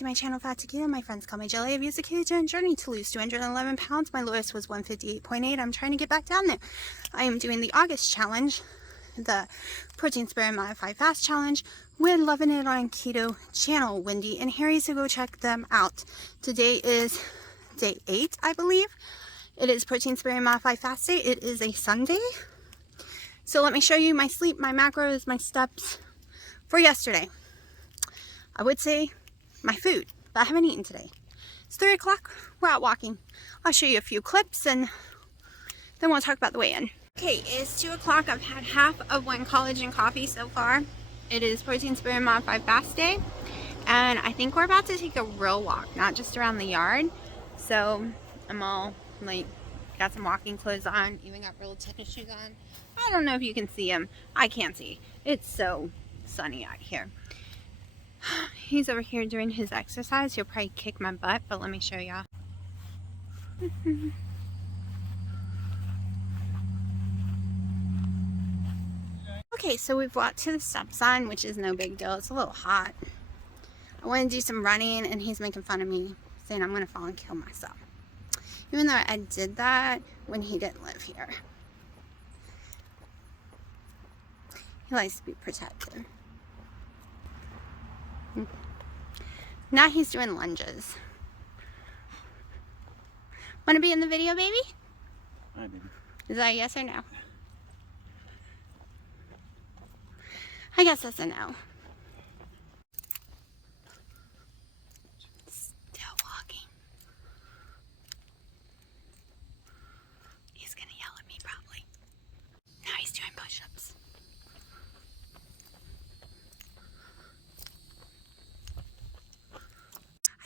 to my channel, Fat to Keto. My friends call me Jelly. I've used a ketogenic journey to lose 211 pounds. My lowest was 158.8. I'm trying to get back down there. I am doing the August challenge, the protein spare modified fast challenge with Loving It On Keto channel, Wendy and Harry, so go check them out. Today is day 8, I believe. It is protein spare modified fast day. It is a Sunday. So let me show you my sleep, my macros, my steps for yesterday. I would say my food, but I haven't eaten today. It's 3 o'clock. We're out walking. I'll show you a few clips and then we'll talk about the weigh-in. Okay, it's 2 o'clock. I've had half of one collagen coffee so far. It is protein spare modified fast day. And I think we're about to take a real walk, not just around the yard. So I'm all like, got some walking clothes on, even got real tennis shoes on. I don't know if you can see them. I can't see. It's so sunny out here. He's over here doing his exercise. He'll probably kick my butt, but let me show y'all. Okay, so we've walked to the stop sign, which is no big deal. It's a little hot. I want to do some running, and he's making fun of me, saying I'm going to fall and kill myself. Even though I did that when he didn't live here. He likes to be protected. Now he's doing lunges. Want to be in the video, baby? Hi, baby. Is that a yes or no? I guess that's a no. Still walking. He's gonna yell at me probably. Now he's doing push-ups.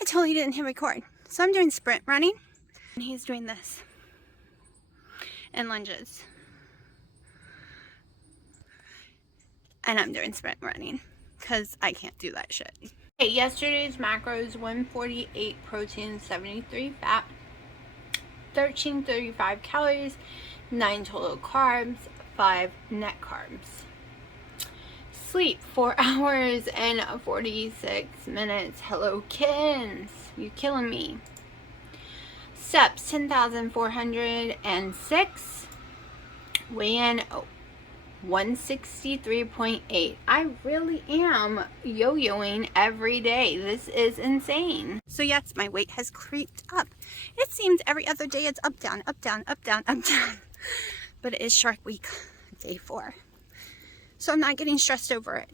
I totally didn't hit record. So I'm doing sprint running. And he's doing this. And lunges. And I'm doing sprint running. Because I can't do that shit. Okay, yesterday's macros, 148 protein, 73 fat, 1335 calories, 9 total carbs, 5 net carbs. Sleep 4 hours and 46 minutes. Hello kittens, you're killing me. Steps 10,406. Weigh in 163.8. I really am yo-yoing every day. This is insane. So yes, my weight has creeped up. It seems every other day it's up, down, up, down, up, down, up, down. But it is Shark Week, day 4. So I'm not getting stressed over it.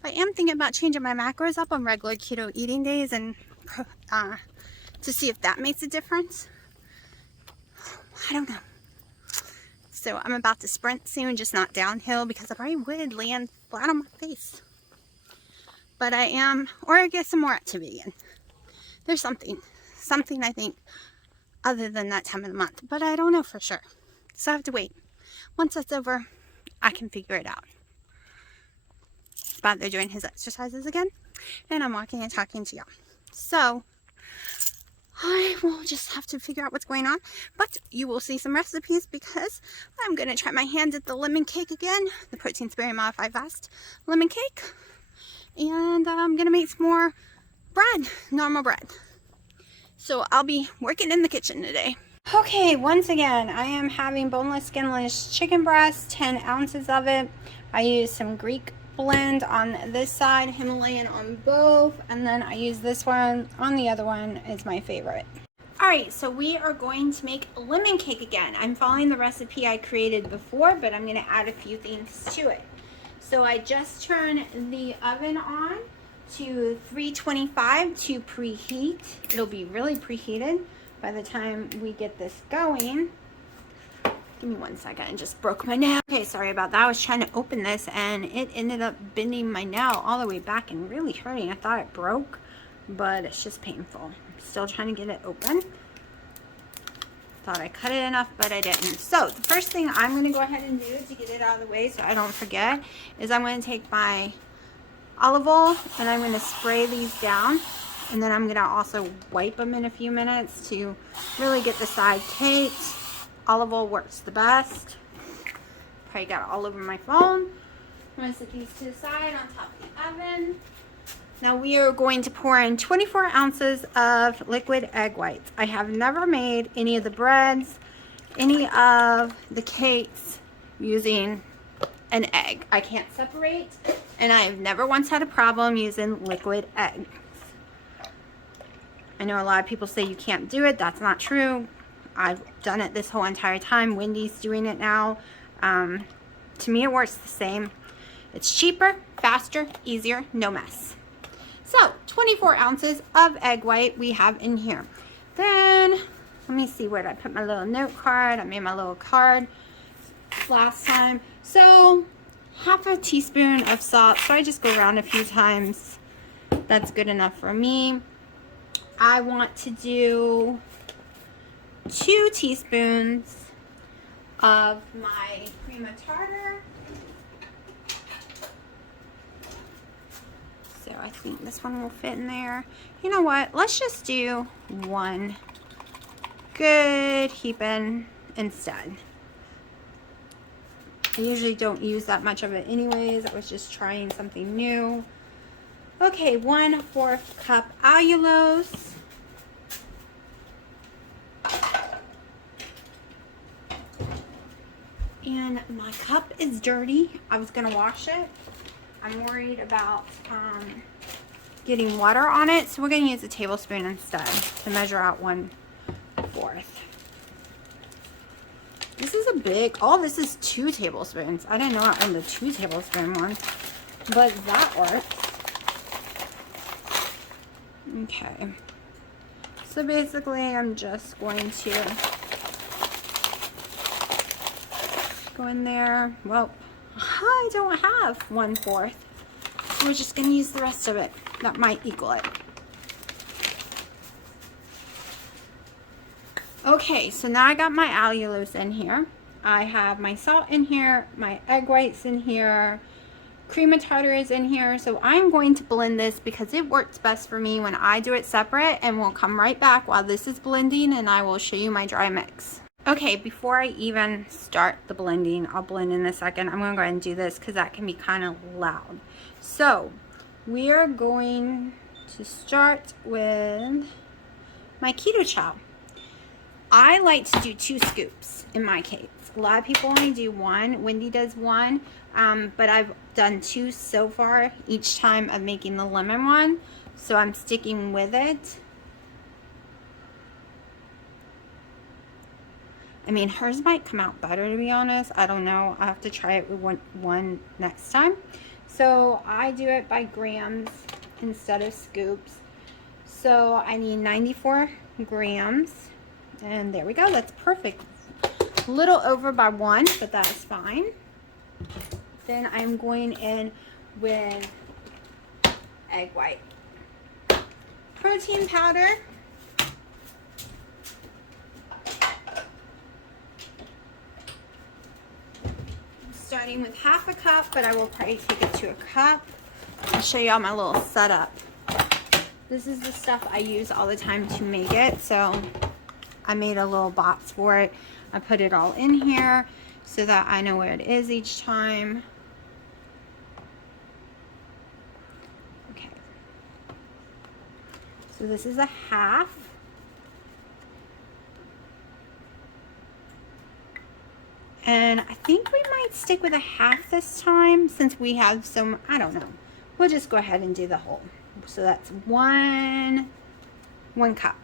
But I am thinking about changing my macros up on regular keto eating days and to see if that makes a difference. I don't know. So I'm about to sprint soon, just not downhill, because I probably would land flat on my face. But I am, or get some more activity in. There's something I think, other than that time of the month. But I don't know for sure. So I have to wait. Once that's over, I can figure it out. But they're doing his exercises again. And I'm walking and talking to y'all. So I will just have to figure out what's going on. But you will see some recipes because I'm going to try my hand at the lemon cake again. The protein spare modified fast lemon cake. And I'm going to make some more bread. Normal bread. So I'll be working in the kitchen today. Okay, once again, I am having boneless, skinless chicken breast. 10 ounces of it. I use some Greek blend on this side, Himalayan on both, and then I use this one on the other one. Is my favorite. Alright, so we are going to make lemon cake again. I'm following the recipe I created before, but I'm going to add a few things to it. So I just turned the oven on to 325 to preheat. It'll be really preheated by the time we get this going. Give me 1 second, I just broke my nail. Okay, sorry about that. I was trying to open this and it ended up bending my nail all the way back and really hurting. I thought it broke, but it's just painful. I'm still trying to get it open. Thought I cut it enough, but I didn't. So the first thing I'm going to go ahead and do to get it out of the way so I don't forget is I'm going to take my olive oil and I'm going to spray these down. And then I'm going to also wipe them in a few minutes to really get the side caked. Olive oil works the best. Probably got it all over my phone. I'm going to set these to the side on top of the oven. Now we are going to pour in 24 ounces of liquid egg whites. I have never made any of the breads, any of the cakes using an egg. I can't separate, and I've never once had a problem using liquid eggs. I know a lot of people say you can't do it. That's not true. I've done it this whole entire time. Wendy's doing it now. To me, it works the same. It's cheaper, faster, easier, no mess. So 24 ounces of egg white we have in here. Then let me see, where did I put my little note card? I made my little card last time. So half a teaspoon of salt. So I just go around a few times. That's good enough for me. I want to do 2 teaspoons of my cream of tartar. So I think this one will fit in there. You know what? Let's just do 1 good heaping instead. I usually don't use that much of it anyways. I was just trying something new. Okay, 1/4 cup allulose. And my cup is dirty. I was gonna wash it. I'm worried about getting water on it, so we're gonna use a tablespoon instead to measure out 1/4. This is a big, oh, this is 2 tablespoons. I didn't know I owned the 2 tablespoon one, but that works. Okay. So basically, I'm just going to go in there. Well, I don't have 1/4. So we're just going to use the rest of it. That might equal it. Okay, so now I got my allulose in here. I have my salt in here, my egg whites in here, cream of tartar is in here. So I'm going to blend this because it works best for me when I do it separate, and we'll come right back while this is blending and I will show you my dry mix. Okay, before I even start the blending, I'll blend in a second. I'm going to go ahead and do this because that can be kind of loud. So we are going to start with my keto chow. I like to do 2 scoops in my cakes. A lot of people only do 1. Wendy does 1, but I've done 2 so far each time of making the lemon one. So I'm sticking with it. I mean, hers might come out better, to be honest. I don't know. I have to try it with one next time. So I do it by grams instead of scoops. So I need 94 grams. And there we go. That's perfect. A little over by 1, but that is fine. Then I'm going in with egg white. Protein powder. Starting with 1/2 cup, but I will probably take it to 1 cup. I'll show you all my little setup. This is the stuff I use all the time to make it, so I made a little box for it. I put it all in here so that I know where it is each time. Okay. So this is a 1/2. And I think we might stick with a 1/2 this time since we have some, I don't know. We'll just go ahead and do the whole. So that's 1 cup.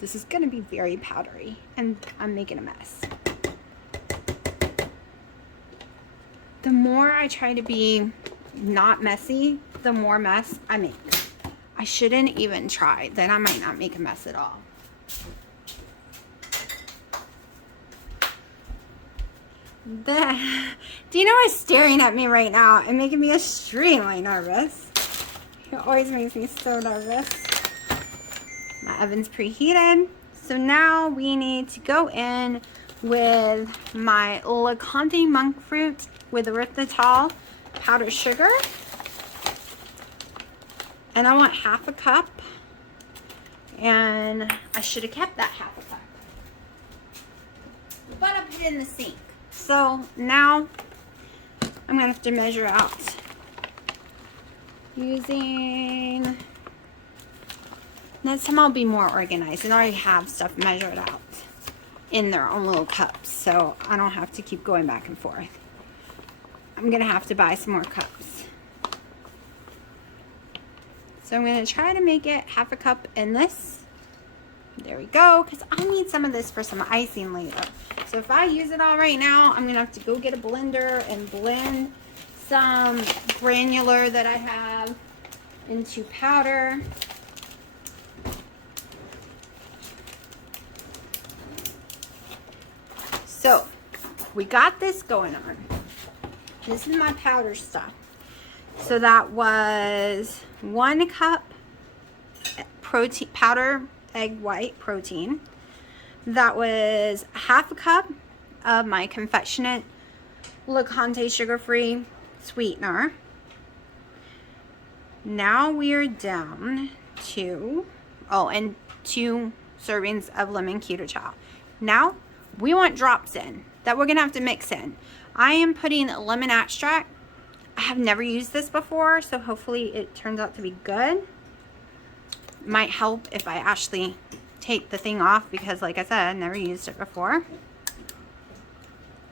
This is going to be very powdery, and I'm making a mess. The more I try to be not messy, the more mess I make. I shouldn't even try. Then I might not make a mess at all. Dina is staring at me right now and making me extremely nervous. It always makes me so nervous. My oven's preheated. So now we need to go in with my Leconte monk fruit with erythritol powdered sugar. And I want 1/2 cup. And I should have kept that 1/2 cup. But I put it in the sink. So now I'm going to have to measure out using, next time I'll be more organized and already have stuff measured out in their own little cups, so I don't have to keep going back and forth. I'm gonna have to buy some more cups. So I'm gonna try to make it half a cup in this. There we go, because I need some of this for some icing later. So if I use it all right now, I'm gonna have to go get a blender and blend some granular that I have into powder. So we got this going on. This is my powder stuff. So that was 1 cup protein, powder egg white protein. That was ½ a cup of my confectionate Leconte sugar-free sweetener. Now we are down to, and 2 servings of lemon keto chow. Now we want drops in that we're gonna have to mix in. I am putting lemon extract. I have never used this before, so hopefully it turns out to be good. Might help if I actually take the thing off, because like I said, I've never used it before.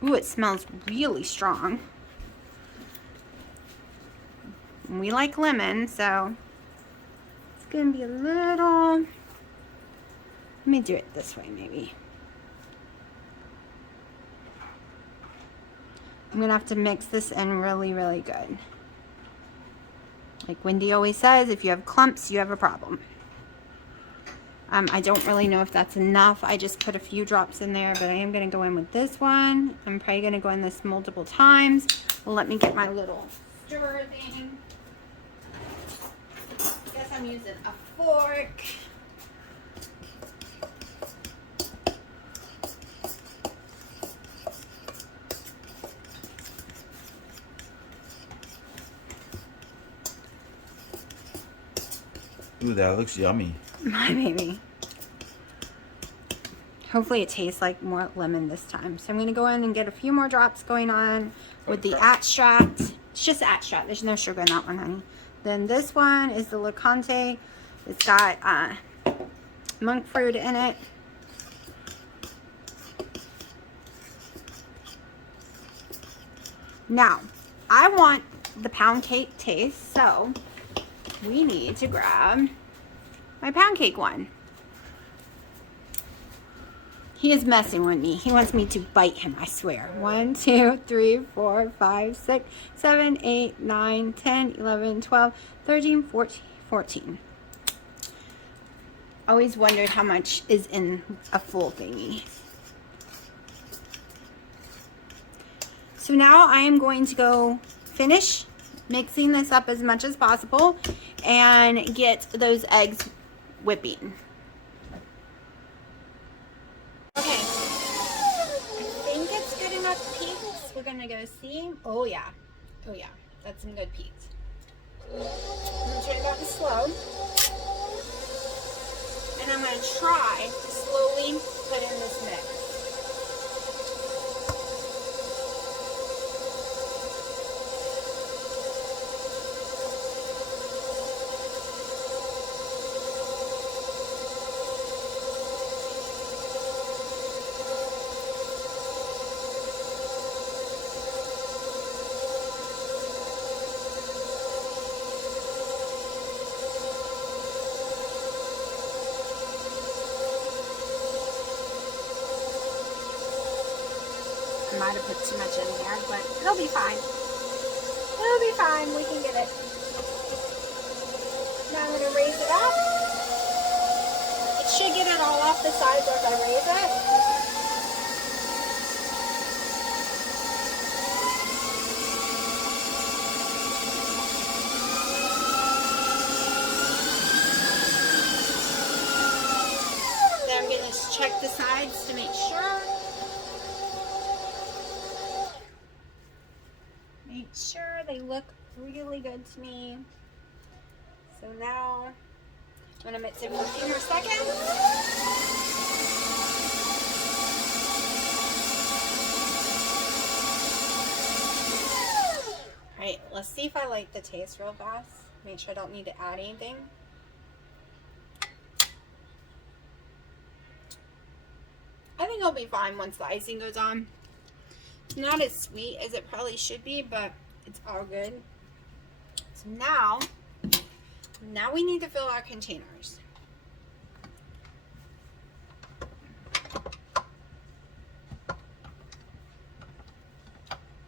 Ooh, it smells really strong. We like lemon, so it's gonna be a little, let me do it this way maybe. I'm gonna have to mix this in really, really good. Like Wendy always says, if you have clumps, you have a problem. I don't really know if that's enough. I just put a few drops in there, but I am gonna go in with this one. I'm probably gonna go in this multiple times. Let me get my little stir thing. Guess I'm using a fork. Ooh, that looks yummy. My baby. Hopefully it tastes like more lemon this time. So I'm going to go in and get a few more drops going on with the extract. It's just extract. There's no sugar in that one, honey. Then this one is the Leconte. It's got monk fruit in it. Now, I want the pound cake taste, so we need to grab my pound cake one. He is messing with me. He wants me to bite him, I swear. 1, 2, 3, 4, 5, 6, 7, 8, 9, 10, 11, 12, 13, 14. Always wondered how much is in a full thingy. So now I am going to go finish mixing this up as much as possible and get those eggs whipping. Okay, I think it's good enough peaks. We're gonna go see. Oh yeah, that's some good peaks. I'm gonna turn it back to slow, and I'm gonna try to slowly put in this mix. Might have put too much in there, but it'll be fine. It'll be fine. We can get it. Now I'm going to raise it up. It should get it all off the sides as I raise it. Then I'm going to just check the sides to make sure. Make sure they look really good to me. So now I'm going to mix it for a few more seconds. Alright, let's see if I like the taste real fast. Make sure I don't need to add anything. I think it'll be fine once the icing goes on. It's not as sweet as it probably should be, but it's all good. So now we need to fill our containers.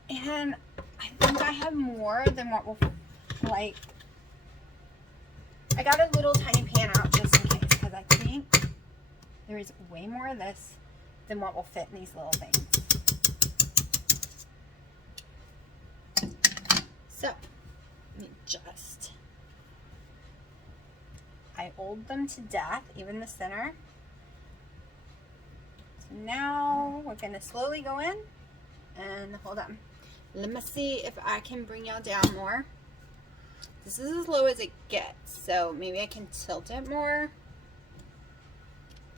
And I think I have more than what will, like, I got a little tiny pan out just in case, because I think there is way more of this than what will fit in these little things. So, let me just, I oiled them to death, even the center. So now we're going to slowly go in and hold on. Let me see if I can bring y'all down more. This is as low as it gets, so maybe I can tilt it more.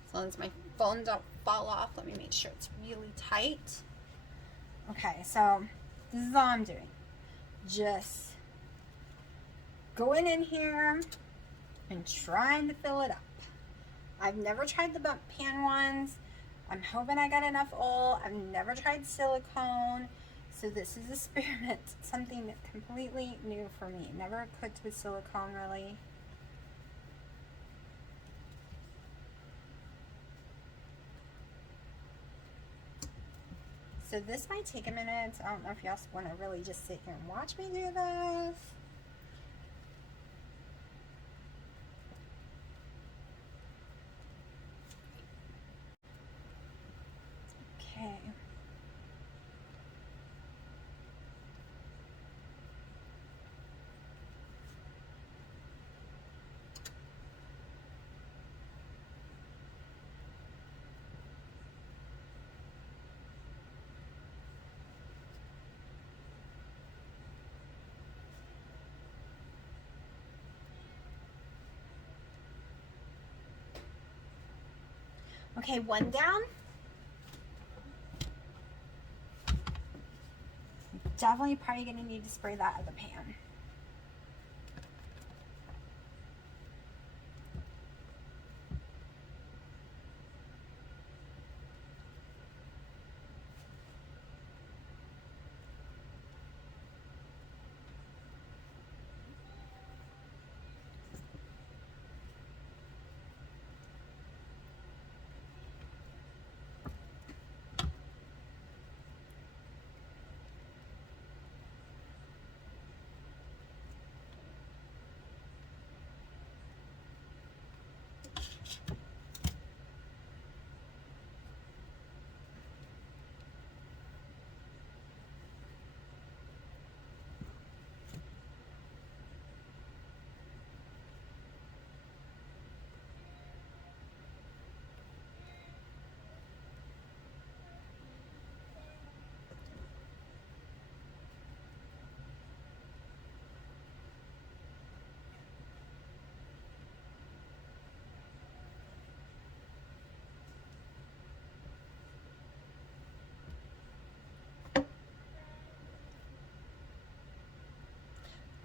As long as my phone don't fall off, let me make sure it's really tight. Okay, so this is all I'm doing. Just going in here and trying to fill it up. I've never tried the bump pan ones. I'm hoping I got enough oil. I've never tried silicone. So this is experiment, something completely new for me. Never cooked with silicone really. So this might take a minute. I don't know if y'all want to really just sit here and watch me do this. Okay. Okay, one down. Definitely probably going to need to spray that out of the pan.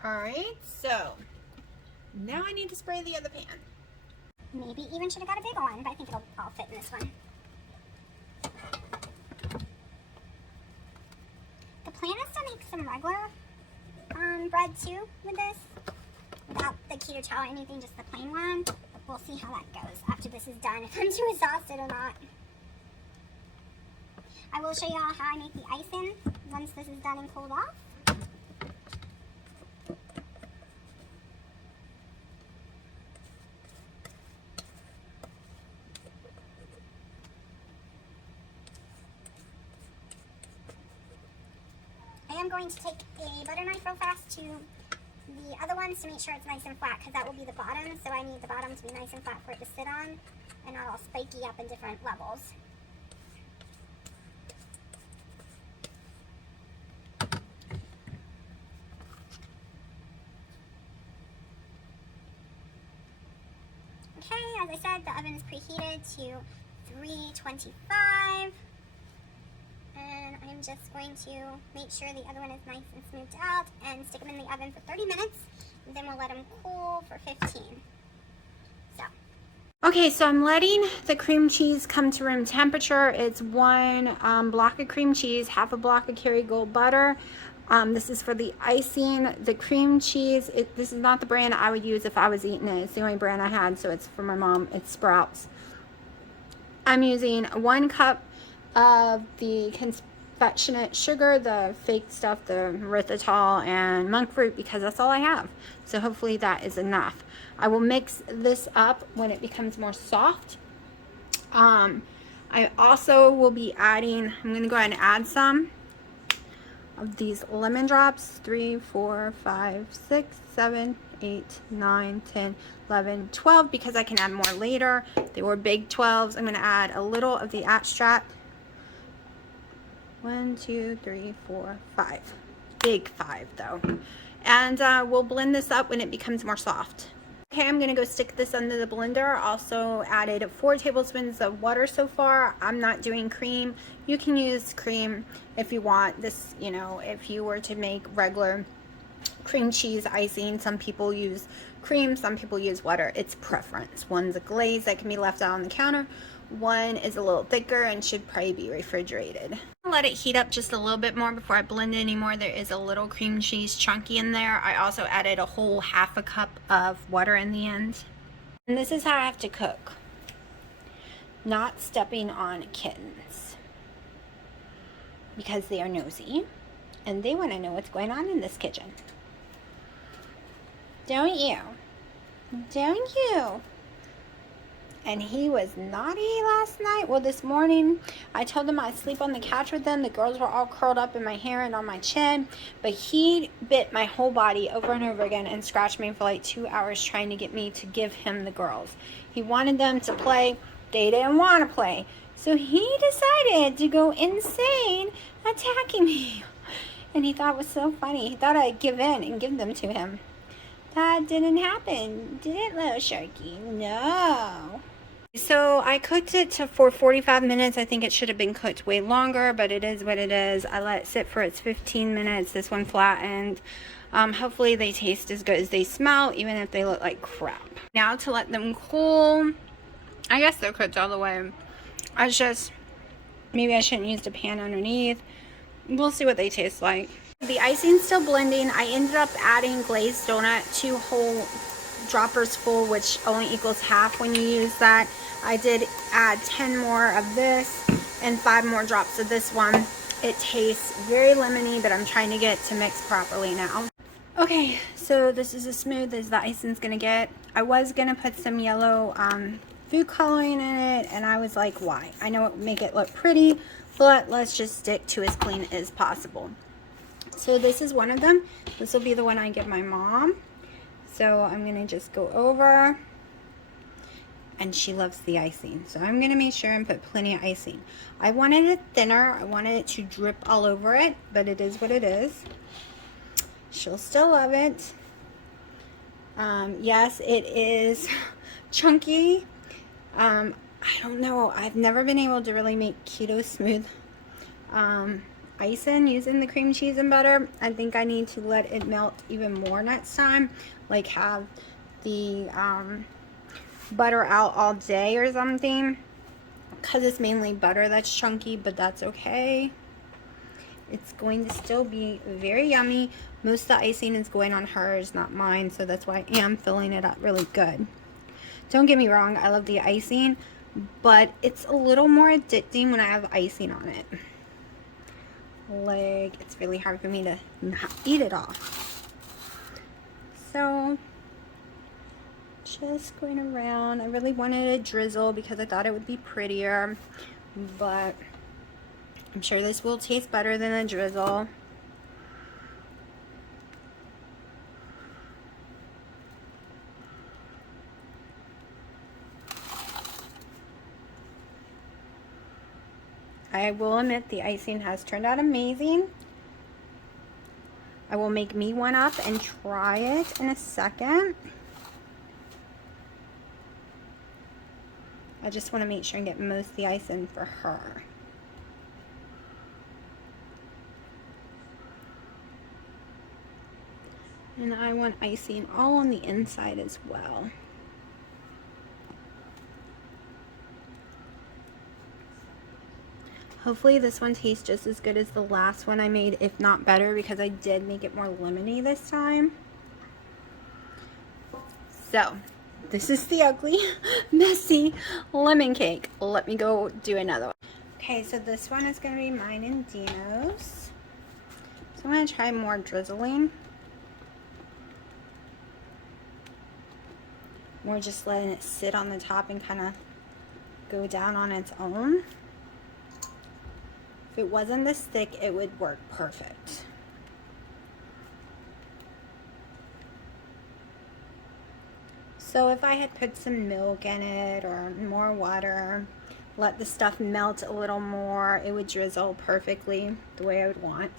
Alright, so now I need to spray the other pan. Maybe even should have got a bigger one, but I think it'll all fit in this one. The plan is to make some regular bread too with this, without the keto chow or anything, just the plain one. But we'll see how that goes after this is done, if I'm too exhausted or not. I will show y'all how I make the icing once this is done and cooled off. I am going to take a butter knife real fast to the other ones to make sure it's nice and flat, because that will be the bottom, so I need the bottom to be nice and flat for it to sit on and not all spiky up in different levels. Okay, as I said, the oven is preheated to 325. And I'm just going to make sure the other one is nice and smoothed out and stick them in the oven for 30 minutes. Then we'll let them cool for 15. So. Okay, so I'm letting the cream cheese come to room temperature. It's one block of cream cheese, half a block of Kerrygold butter. This is for the icing. The cream cheese, this is not the brand I would use if I was eating it. It's the only brand I had, so it's for my mom. It's Sprouts. I'm using 1 cup of the confectionate sugar, the fake stuff, the erythritol and monk fruit, because that's all I have. So hopefully that is enough. I will mix this up when it becomes more soft. I also will be adding, I'm going to go ahead and add some of these lemon drops. 3, 4, 5, 6, 7, 8, 9, 10, 11, 12, because I can add more later. They were big 12s. I'm going to add a little of the extract. 1, 2, 3, 4, 5. Big 5 though. And we'll blend this up when it becomes more soft. Okay, I'm going to go stick this under the blender. Also added 4 tablespoons of water so far. I'm not doing cream. You can use cream if you want. This, you know, if you were to make regular cream cheese icing, some people use cream, some people use water. It's preference. One's a glaze that can be left out on the counter. One is a little thicker and should probably be refrigerated. I'll let it heat up just a little bit more before I blend it anymore. There is a little cream cheese chunky in there. I also added a whole half a cup of water in the end. And this is how I have to cook. Not stepping on kittens. Because they are nosy and they want to know what's going on in this kitchen. Don't you? Don't you? And he was naughty last night. Well, this morning, I told him I'd sleep on the couch with them. The girls were all curled up in my hair and on my chin. But he bit my whole body over and over again and scratched me for like 2 hours trying to get me to give him the girls. He wanted them to play. They didn't want to play. So he decided to go insane attacking me. And he thought it was so funny. He thought I'd give in and give them to him. That didn't happen, did it, little Sharky? No. So I cooked it for 45 minutes. I think it should have been cooked way longer, but it is what it is. I let it sit for its 15 minutes. This one flattened. Hopefully they taste as good as they smell, even if they look like crap. Now to let them cool. I guess they're cooked all the way. Maybe I shouldn't use the pan underneath. We'll see what they taste like. The icing's still blending. I ended up adding glazed donut, 2 whole droppers full, which only equals half when you use that. I did add 10 more of this and 5 more drops of this one. It tastes very lemony, but I'm trying to get to mix properly now. Okay, so this is as smooth as the icing's gonna get. I was gonna put some yellow food coloring in it, and I was like, why? I know it would make it look pretty, but let's just stick to as clean as possible. So this is one of them. This will be the one I give my mom. So I'm going to just go over. And she loves the icing. So I'm going to make sure and put plenty of icing. I wanted it thinner. I wanted it to drip all over it. But it is what it is. She'll still love it. Yes, it is chunky. I don't know. I've never been able to really make keto smooth icing using the cream cheese and butter. I think I need to let it melt even more next time, like have the butter out all day or something, because it's mainly butter that's chunky, but that's okay. It's going to still be very yummy. Most of the icing is going on hers, not mine, so that's why I am filling it up really good. Don't get me wrong, I love the icing, but it's a little more addicting when I have icing on it. Like, it's really hard for me to not eat it all. So, just going around. I really wanted a drizzle because I thought it would be prettier, but I'm sure this will taste better than a drizzle. I will admit the icing has turned out amazing. I will make me one up and try it in a second. I just want to make sure and get most of the icing for her. And I want icing all on the inside as well. Hopefully this one tastes just as good as the last one I made, if not better, because I did make it more lemony this time. So, this is the ugly, messy lemon cake. Let me go do another one. Okay, so this one is going to be mine and Dino's. So I'm going to try more drizzling. More just letting it sit on the top and kind of go down on its own. If it wasn't this thick, it would work perfect. So if I had put some milk in it or more water, let the stuff melt a little more, it would drizzle perfectly the way I would want.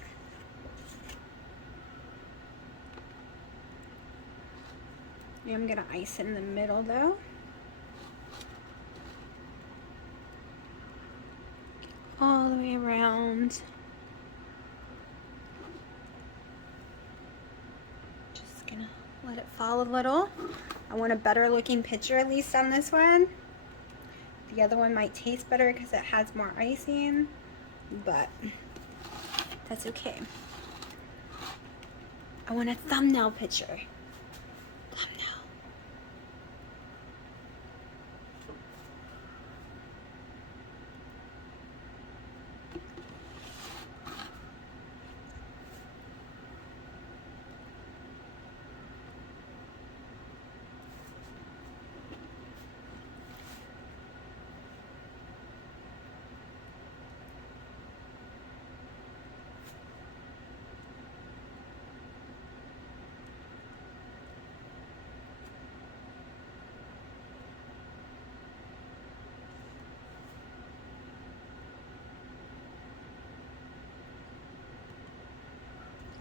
I'm gonna ice it in the middle though. All the way around. Just gonna let it fall a little. I want a better looking picture at least on this one. The other one might taste better because it has more icing, but that's okay. I want a thumbnail picture. Thumbnail.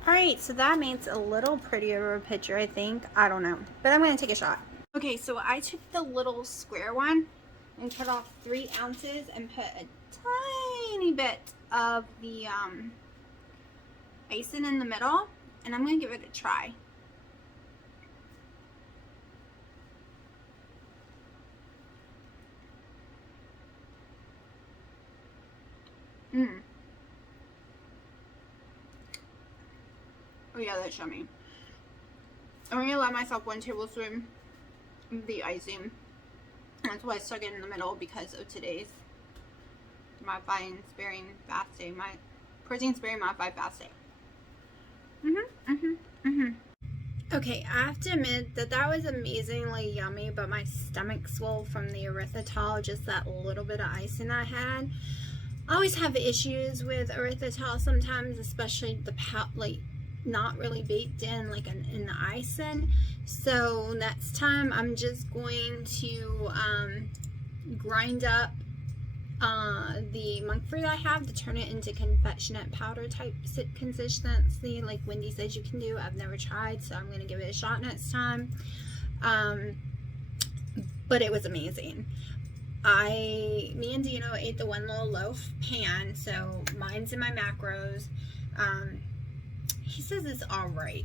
Alright, so that makes a little prettier of a picture, I think. I don't know. But I'm going to take a shot. Okay, so I took the little square one and cut off 3 ounces and put a tiny bit of the icing in the middle. And I'm going to give it a try. Oh yeah, that's yummy. I'm gonna allow myself 1 tablespoon of the icing. That's why I stuck it in the middle, because of today's modified sparing fast day, my protein sparing modified fast day. Okay, I have to admit that that was amazingly yummy, but my stomach swelled from the erythritol, just that little bit of icing I had. I always have issues with erythritol sometimes, especially the not really baked in like in the icing. So next time I'm just going to grind up the monk fruit I have to turn it into confectionate powder type consistency like Wendy says you can do. I've never tried, so I'm going to give it a shot next time. But it was amazing. Me and Dino ate the 1 little loaf pan, so mine's in my macros. He says it's alright,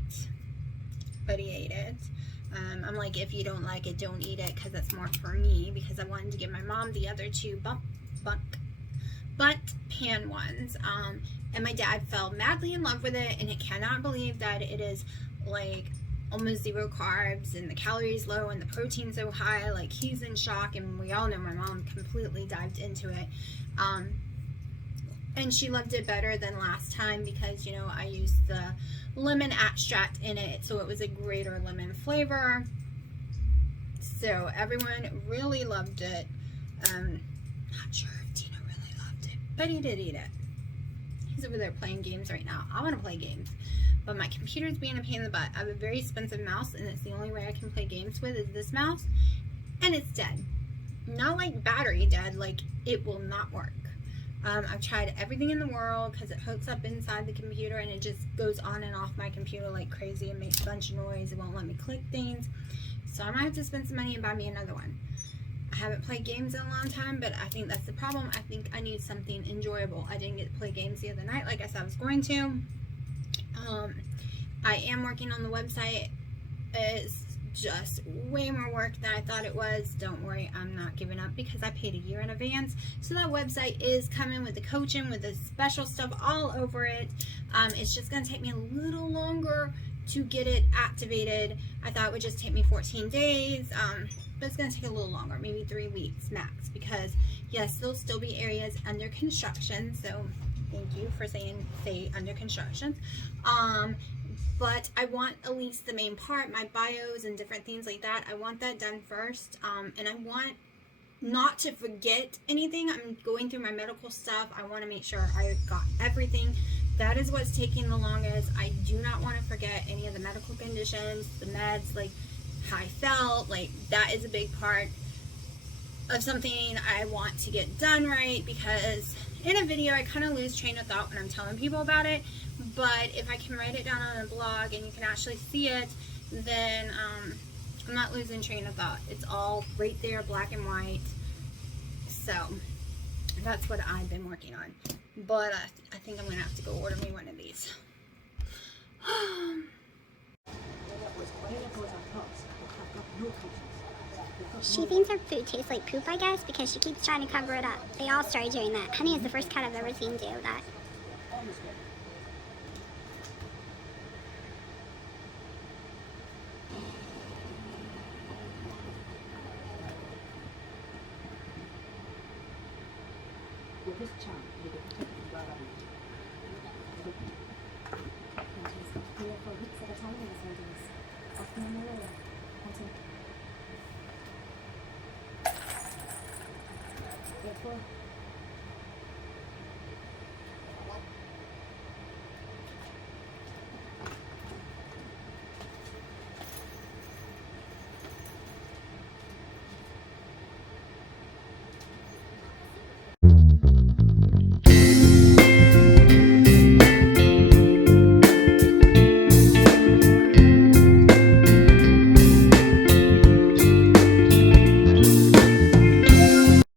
but he ate it. I'm like, if you don't like it, don't eat it, because that's more for me, because I wanted to give my mom the other 2 butt pan ones. And my dad fell madly in love with it, and he cannot believe that it is like almost 0 carbs and the calories low and the protein so high. Like, he's in shock, and we all know my mom completely dived into it. And she loved it better than last time because, you know, I used the lemon extract in it, so it was a greater lemon flavor. So everyone really loved it. Not sure if Dino really loved it, but he did eat it. He's over there playing games right now. I want to play games, but my computer's being a pain in the butt. I have a very expensive mouse, and it's the only way I can play games with is this mouse, and it's dead. Not like battery dead, like it will not work. I've tried everything in the world because it hooks up inside the computer and it just goes on and off my computer like crazy and makes a bunch of noise. It won't let me click things. So I might have to spend some money and buy me another one. I haven't played games in a long time, but I think that's the problem. I think I need something enjoyable. I didn't get to play games the other night like I said I was going to. I am working on the website. It's just way more work than I thought it was. Don't worry, I'm not giving up because I paid a year in advance. So that website is coming with the coaching, with the special stuff all over it. It's just going to take me a little longer to get it activated. I thought it would just take me 14 days, but it's going to take a little longer, maybe 3 weeks max, because yes, there'll still be areas under construction. So thank you for saying say under construction. But I want at least the main part, my bios and different things like that. I want that done first, and I want not to forget anything. I'm going through my medical stuff. I want to make sure I got everything. That is what's taking the longest. I do not want to forget any of the medical conditions, the meds, like how I felt. Like that is a big part of something I want to get done right, because in a video I kind of lose train of thought when I'm telling people about it. But if I can write it down on a blog and you can actually see it, then I'm not losing train of thought. It's all right there, black and white. So that's what I've been working on. But I think I'm gonna have to go order me one of these. She thinks her food tastes like poop, I guess, because she keeps trying to cover it up. They all started doing that. Honey is the first cat I've ever seen do that. With this chance.